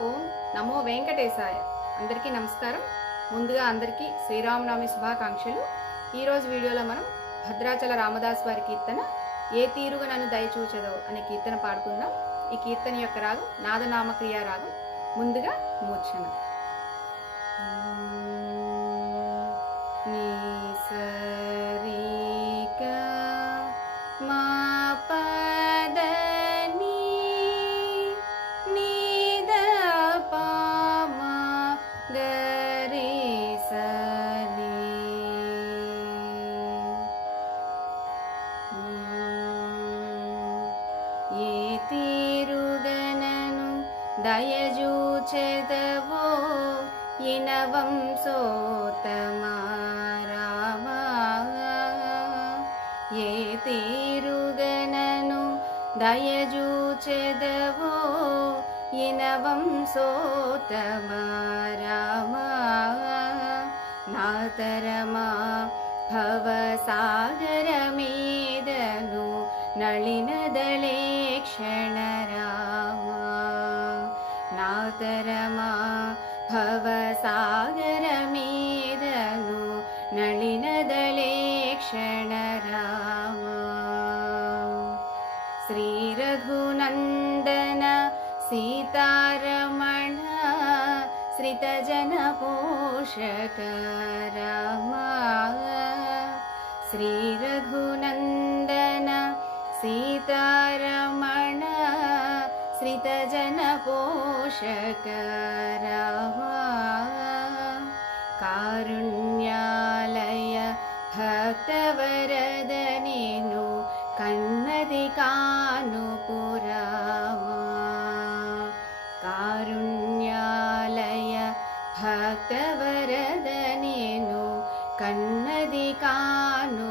ఓం నమో వెంకటేశాయ. అందరికీ నమస్కారం. ముందుగా అందరికీ శ్రీరామనవమి శుభాకాంక్షలు. ఈరోజు వీడియోలో మనం భద్రాచల రామదాస్ వారి కీర్తన ఏ తీరుగా నన్ను దయచూచదో అనే కీర్తన పాడుకుందాం. ఈ కీర్తన యొక్క రాగం నాదనామక్రియ రాగం. ముందుగా మూర్ఛన. నీ సరిగా మా ఏ తీరుగనను దయజూచెదవో ఇనవంశోత్తమా రామా. ఏ తీరుగనను దయజూచెదవో ఇనవంశోత్తమా రామా. నాతరమా భవసాగరమేదను నళినదళే క్షణ రామా. నాతరమా భవసాగరమేదను నళినదళే క్షణ రామా. శ్రీ రఘునందన సీతారమణ శ్రితజన పోషక రామా. శ్రీ రఘునందన సీతారమణ శ్రితజన పోషక రామా. కారుణ్యాలయ భక్తవరదనేను కన్నది కానుపురామా. కారుణ్యాలయ భక్తవరదనేను కన్నది కానుపురామా.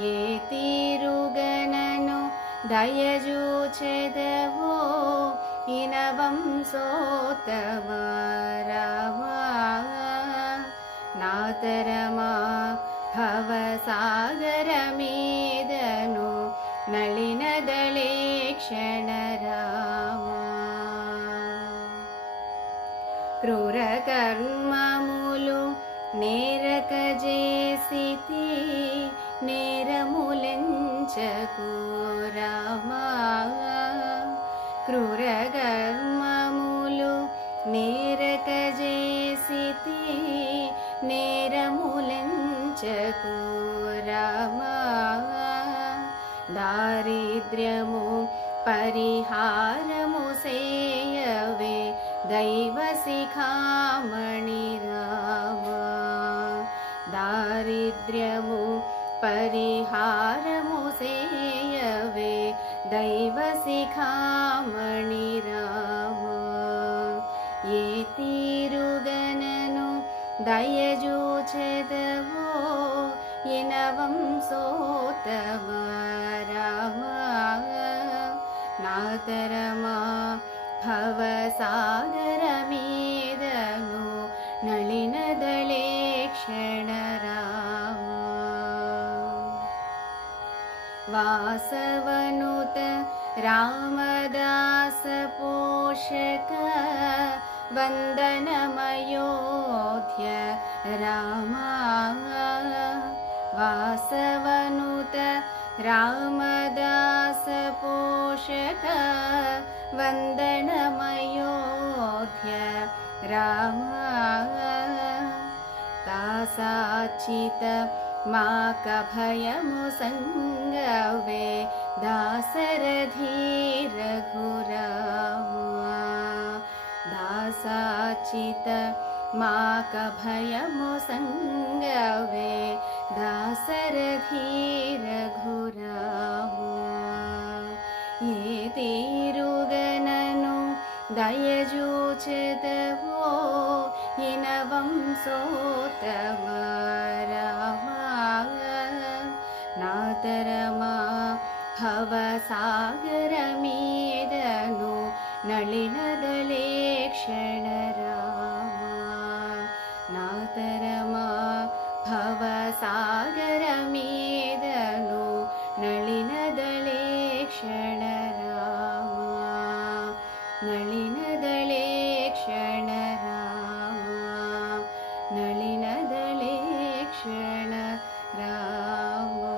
ఏ తీరుగనను దయజూచెదవో ఇనవంశోత్తమా రామా. నాతరమా భవసాగరమేదను నళినదళే క్షణ రామా. క్రూర కర్మములు నేరక చేసితి నేరములెంచకు రామా. క్రూర కర్మములు నేరక చేసితి నేరములెంచకు రామా. దారిద్ర్యము పరిహారము సేయవే దైవ శిఖామణి రామా. దారిద్ర్యము పరిహారము సేయవే దైవ శిఖామణి రామా. ఏ తీరుగనను దయజూచెదవో ఇనవంశోత్తమా రామా. నాతరమా భవసాగరమేదను నళినదళే క్షణ రామా. వాసవనుత రామదాస పోషక వందనమయోధ్య రామా. వాసవనుత రామదాస పోషక వందనమయోధ్య రామా. దాసాచిత మాకభయము సంగవే దాసరథీ రఘురామా. దాసాచిత మాకభయము సంగవే దాసరథీ రఘురామా. ఏ తీరుగనను దయజూచెదవో ఇనవంశోత్తమా రామా. నాతరమా భవసాగరమేదను నళినదళే క్షణ రామా. నాతరమా భవసాగరమేదను నళినదళే ಕ್ಷಣ ರಾಮ नलिनदले क्षण राम, नलिनदले क्षण राम।